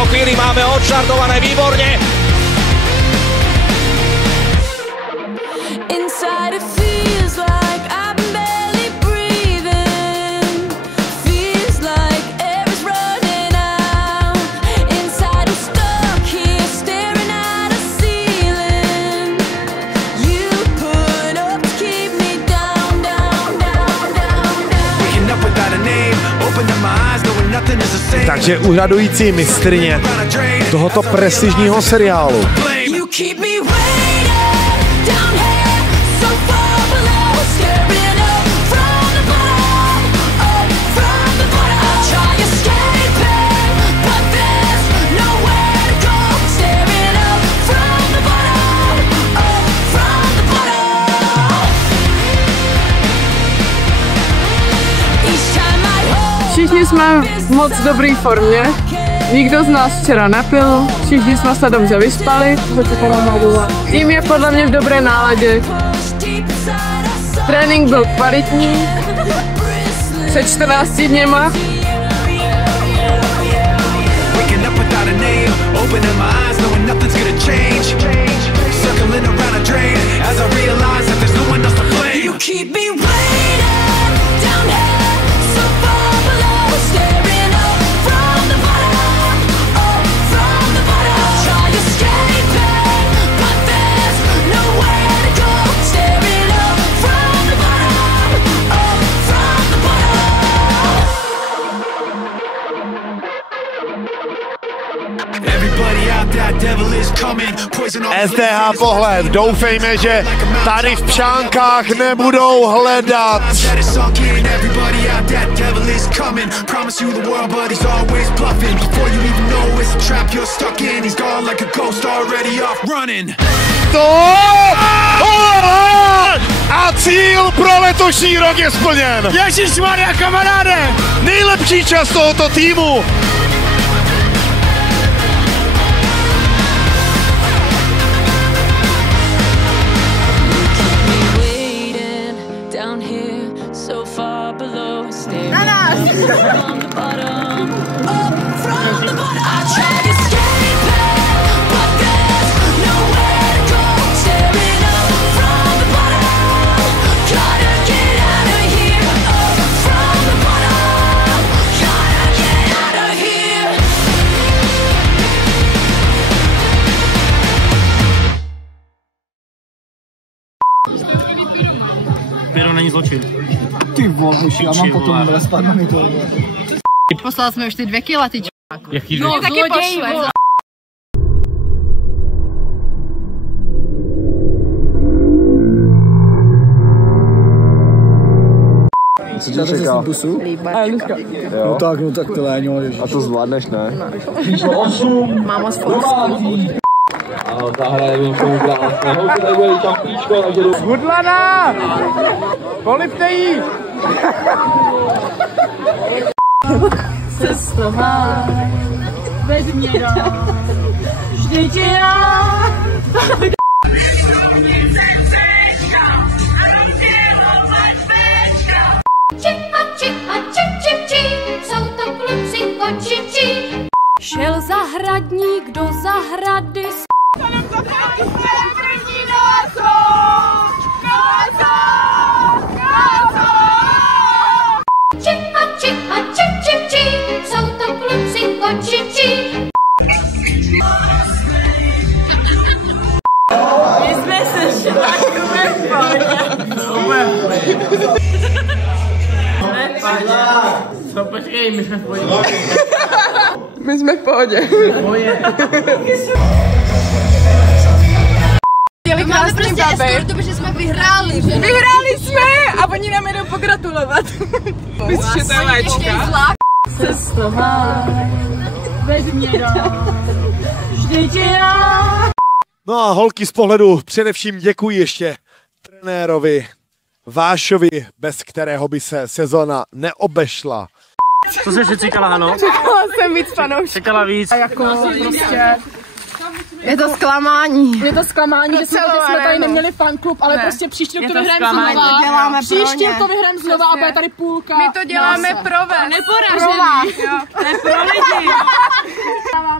tejto chvíli máme odštartované výborne. Takže úřadující mistryně tohoto prestižního seriálu. Všichni jsme v moc dobré formě, nikdo z nás včera nepil, všichni jsme se dobře vyspali, tým je podle mě v dobré náladě. Trénink byl kvalitní, před 14 dněma. SDH pohled, doufejme, že tady v Pšánkách nebudou hledat. To! A cíl pro letošní rok je splněn. Ježišmarja, kamaráde! Nejlepší čas tohoto týmu. Pero není zločin. Ty vole, já mám potom spadnout mi to. Poslal jsme už ty 2 kila, ty čáku. Jaký no, taky pošle. Co tě čeká? No tak ty léňo. A to zvládneš, ne? Máma spoustu. Ano, zahrajeme tomu krásně. Holky, tady bude čampíčko, takže jdu. Hudlana! Polipte jí! Cestová, veď mě dál, vždyť já. Jsou to kluci kočiči. Šel zahradník do zahrady. Jsou to kluci kočiči. My jsme se šlakové v pohodě. Co, počkej, my jsme v pohodě. My jsme v pohodě. Máme prostě eskortu, protože jsme vyhráli. Vyhráli jsme a oni nám jdou pogratulovat. Vysčetávačka. Cestová, veď mě dál, vždyť já. No a holky z pohledu především děkuji ještě trenérovi Vášovi, bez kterého by se sezona neobešla. Co jsi čekala, Hano? Čekala jsem víc fanoušků. Čekala víc. A jako prostě Je to zklamání. Je to zklamání, že jsme tady neměli fanklub, ale prostě příští rok to vyhrajeme znova. Příští rok to vyhrajeme znova a bude tady půlka. My to děláme pro vás. Neporažený. Ne pro lidi.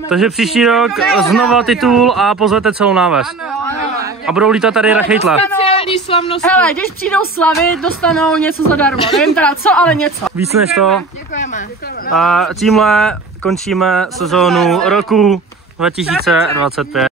Takže příští rok znova titul a pozvete celou náves. A budou lítat tady rachejtla. Speciální slavnosti. Hele, když přijdou slavy, dostanou něco zadarmo. Nevím teda co, ale něco. Víc než to. Děkujeme. A tímhle končíme sezónu roku 2025.